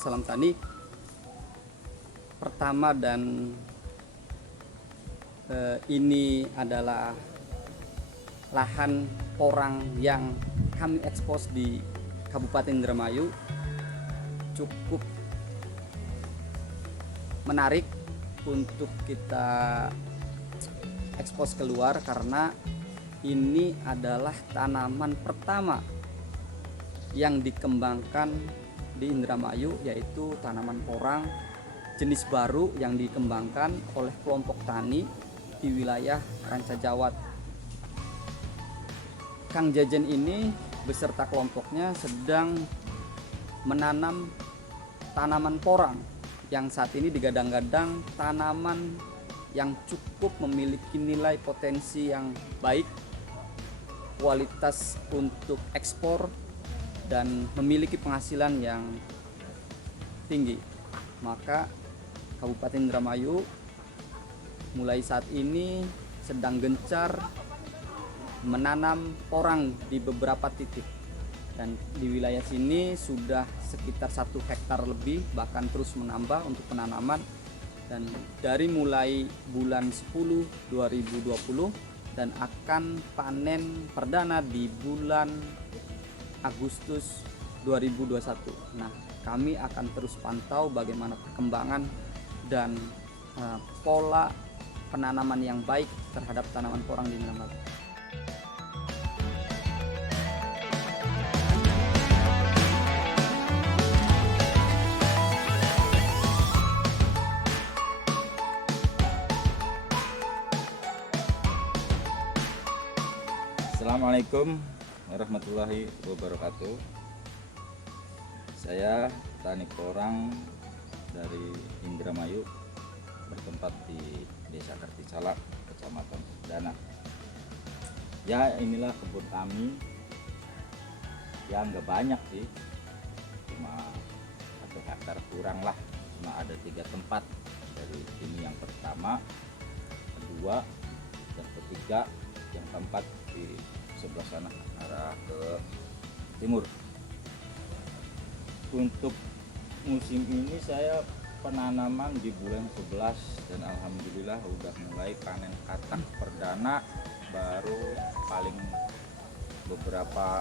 Podcast Salam Tani. Pertama dan ini adalah lahan porang yang kami ekspos di Kabupaten Indramayu. Cukup menarik untuk kita ekspos keluar karena ini adalah tanaman pertama yang dikembangkan di Indramayu, yaitu tanaman porang jenis baru yang dikembangkan oleh kelompok tani di wilayah Rancajawat. Kang Jajen ini beserta kelompoknya sedang menanam tanaman porang yang saat ini digadang-gadang tanaman yang cukup memiliki nilai potensi yang baik, kualitas untuk ekspor, dan memiliki penghasilan yang tinggi. Maka Kabupaten Indramayu mulai saat ini sedang gencar menanam porang di beberapa titik, dan di wilayah sini sudah sekitar 1 hektar lebih, bahkan terus menambah untuk penanaman. Dan dari mulai bulan 10 2020 dan akan panen perdana di bulan Agustus 2021. Nah, kami akan terus pantau bagaimana perkembangan dan pola penanaman yang baik terhadap tanaman porang di Indramayu. Assalamualaikum warahmatullahi wabarakatuh. Saya petani porang dari Indramayu, bertempat di Desa Karticala, Kecamatan Dana. Ya, inilah kebun kami yang nggak banyak sih, cuma 1 hektar kurang lah, cuma ada 3 tempat. Dari ini yang pertama, kedua, dan ketiga, yang keempat di sebelah sana arah ke timur. Untuk musim ini saya penanaman di bulan 11 dan alhamdulillah udah mulai panen katak perdana, baru paling beberapa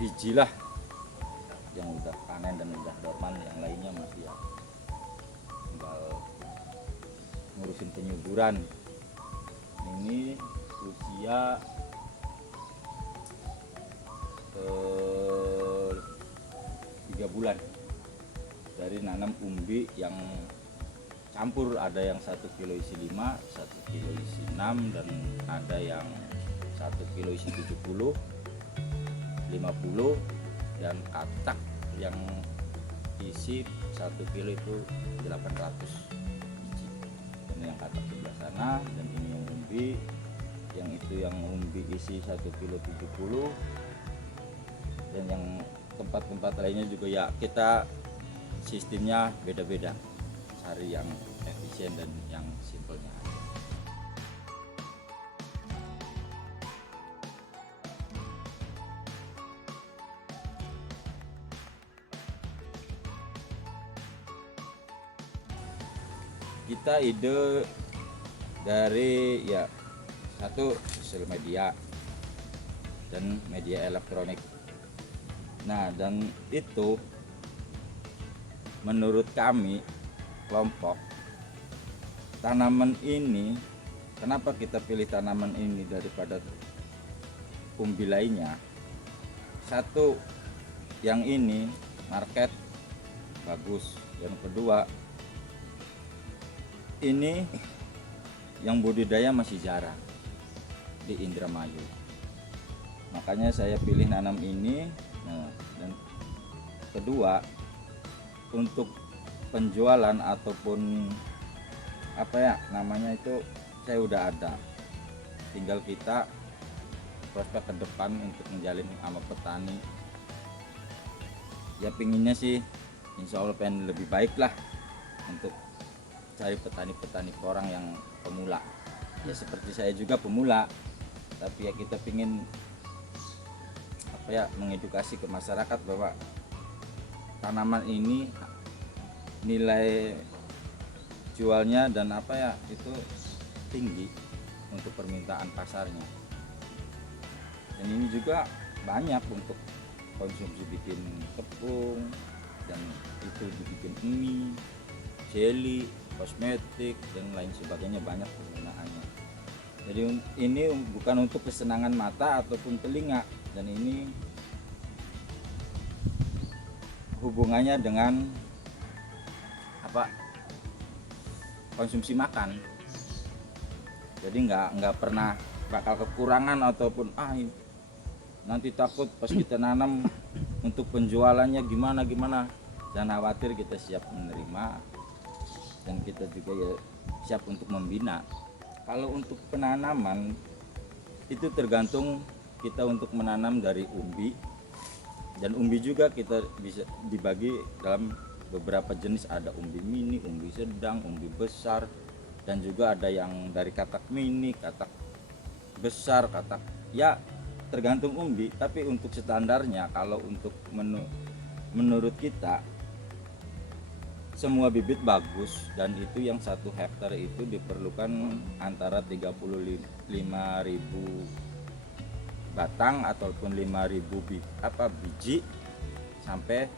biji lah yang udah panen dan udah dorman, yang lainnya masih ya tinggal ngurusin penyuburan. Ini usia 3 bulan dari nanam umbi yang campur, ada yang 1 kilo isi 5, 1 kilo isi 6, dan ada yang 1 kilo isi 70, 50, dan katak yang isi 1 kilo itu 800 biji. Ini yang katak sebelah sana, dan ini yang umbi, yang itu yang umbi isi 1 kilo 70, dan yang tempat-tempat lainnya juga ya kita sistemnya beda-beda, cari yang efisien dan yang simpelnya aja. Kita ide dari ya satu, sosial media dan media elektronik. Nah, dan itu menurut kami kelompok tanaman ini, kenapa kita pilih tanaman ini daripada umbi lainnya? Satu, yang ini market bagus, dan kedua, ini yang budidaya masih jarang di Indramayu. Makanya saya pilih nanam ini. Nah, dan kedua, untuk penjualan ataupun apa ya namanya itu, saya udah ada, tinggal kita prospek ke depan untuk menjalin sama petani. Ya pinginnya sih insya Allah pengen lebih baik lah untuk cari petani-petani porang yang pemula. Ya seperti saya juga pemula, tapi ya kita pingin apa ya, mengedukasi ke masyarakat bahwa tanaman ini nilai jualnya dan apa ya itu tinggi untuk permintaan pasarnya. Dan ini juga banyak untuk konsumsi, bikin tepung dan itu dibikin mie, jelly, kosmetik dan lain sebagainya, banyak penggunaannya. Jadi ini bukan untuk kesenangan mata ataupun telinga, dan ini hubungannya dengan apa, konsumsi makan. Jadi nggak pernah bakal kekurangan ataupun nanti takut pas kita nanam untuk penjualannya gimana. Jangan khawatir, kita siap menerima dan kita juga ya siap untuk membina. Kalau untuk penanaman itu tergantung kita untuk menanam dari umbi, dan umbi juga kita bisa dibagi dalam beberapa jenis, ada umbi mini, umbi sedang, umbi besar, dan juga ada yang dari katak mini, katak besar, katak ya tergantung umbi. Tapi untuk standarnya kalau untuk menurut kita semua bibit bagus, dan itu yang 1 hektar itu diperlukan antara 35.000 batang ataupun 5.000 biji sampai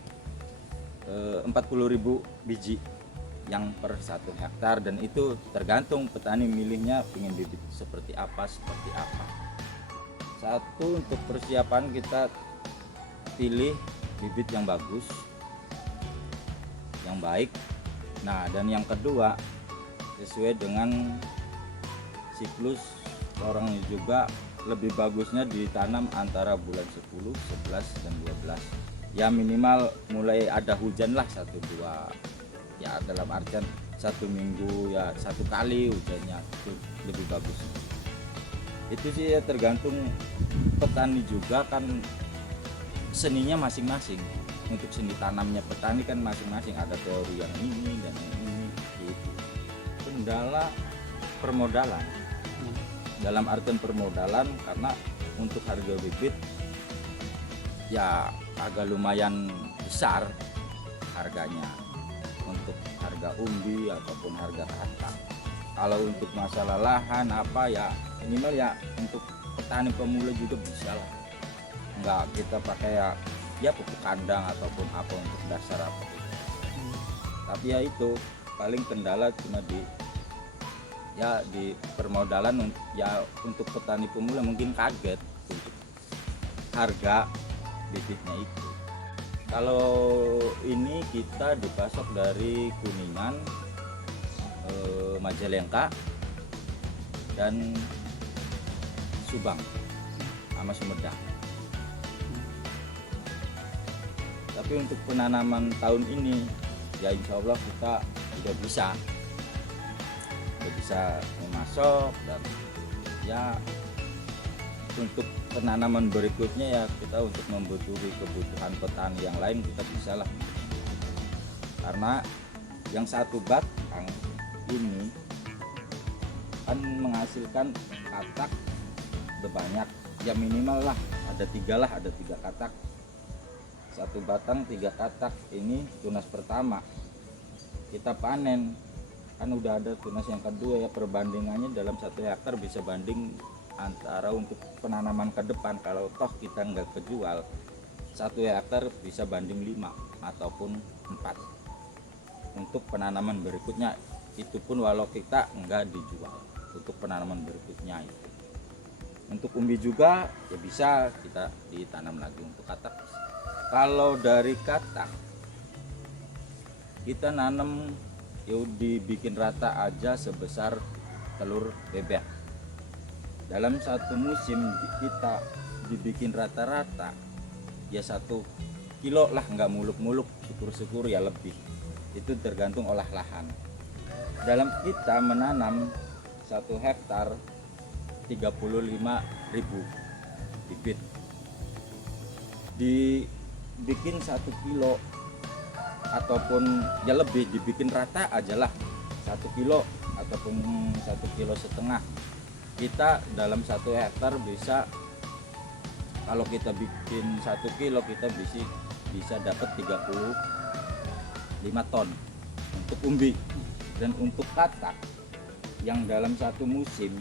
40.000 biji yang per 1 hektar, dan itu tergantung petani milihnya ingin bibit seperti apa. Satu, untuk persiapan kita pilih bibit yang bagus, yang baik. Nah, dan yang kedua sesuai dengan siklus orangnya juga, lebih bagusnya ditanam antara bulan 10, 11 dan 12. Ya minimal mulai ada hujan lah 1-2, ya dalam artian 1 minggu ya 1 kali hujannya, itu lebih bagus. Itu sih ya tergantung petani juga kan, seninya masing-masing. Untuk seni tanamnya petani kan masing-masing, ada teori yang ini dan yang ini gitu. Kendala permodalan, dalam artian permodalan, karena untuk harga bibit ya agak lumayan besar harganya untuk harga umbi ataupun harga katak. Kalau untuk masalah lahan ya minimal ya untuk petani pemula juga bisa lah, nggak kita pakai ya pupuk kandang ataupun apa untuk dasar apa gitu. Tapi ya itu paling kendala cuma di permodalan. Ya untuk petani pemula mungkin kaget untuk harga bibitnya itu. Kalau ini kita dipasok dari Kuningan, Majalengka dan Subang sama Sumedang. Tapi untuk penanaman tahun ini ya insya Allah kita sudah bisa memasok, dan ya untuk penanaman berikutnya ya kita untuk membutuhkan kebutuhan petani yang lain kita bisa lah, karena yang 1 batang ini kan menghasilkan katak banyak, ya minimal lah ada 3 katak. 1 batang 3 katak. Ini tunas pertama kita panen, kan udah ada tunas yang kedua ya, perbandingannya dalam 1 hektar bisa banding antara untuk penanaman ke depan, kalau toh kita nggak kejual 1 hektar bisa banding 5 ataupun 4 untuk penanaman berikutnya, itu pun walau kita nggak dijual untuk penanaman berikutnya itu. Untuk umbi juga ya bisa kita ditanam lagi untuk katak. Kalau dari katak kita nanam ya dibikin rata aja sebesar telur bebek. Dalam 1 musim kita dibikin rata-rata ya 1 kilo lah, nggak muluk-muluk, syukur-syukur ya lebih. Itu tergantung olah lahan. Dalam kita menanam 1 hektar 35.000 bibit, dibikin 1 kilo ataupun ya lebih, dibikin rata aja lah 1 kilo ataupun 1,5 kilo. Kita dalam 1 hektar bisa, kalau kita bikin 1 kilo kita bisa dapat 35 ton untuk umbi. Dan untuk katak yang dalam satu musim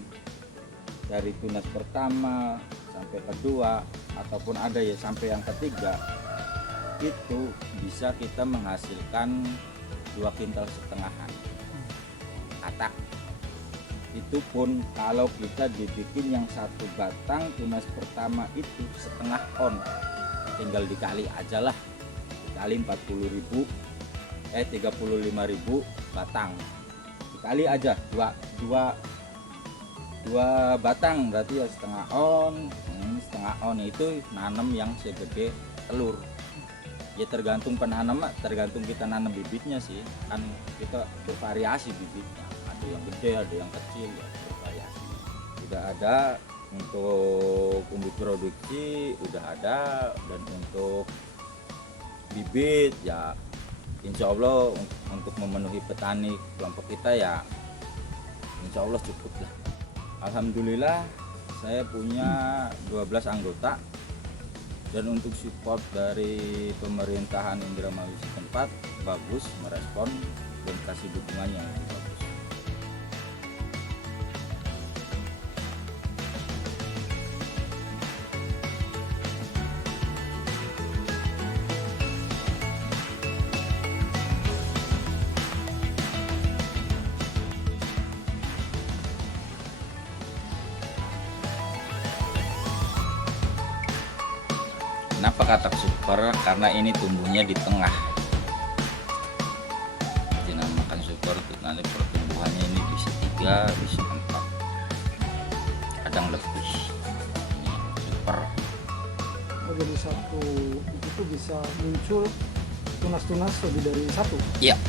dari tunas pertama sampai kedua ataupun ada ya sampai yang ketiga, itu bisa kita menghasilkan 2,5 kintal katak. Itu pun kalau kita dibikin yang satu batang tunas pertama itu setengah on, tinggal dikali aja lah, dikali 35.000 batang, dikali aja dua batang berarti ya setengah on. Setengah on itu nanam yang segede telur. Ya tergantung penanam, tergantung kita nanam bibitnya sih, kan kita bervariasi bibitnya, ada yang gede ada yang kecil ya, bervariasi. Udah ada untuk umbi produksi, udah ada, dan untuk bibit ya insya Allah untuk memenuhi petani kelompok kita ya insya Allah cukup lah. Alhamdulillah saya punya 12 anggota, dan untuk support dari pemerintahan Indramayu setempat bagus, merespon dan kasih dukungan yang bagus. Kenapa katak super? Karena ini tumbuhnya di tengah. Dinamakan super, nanti pertumbuhannya ini bisa 3, bisa 4, kadang lebih. Ini super. Oh, jadi satu itu bisa muncul tunas-tunas lebih dari satu. Iya.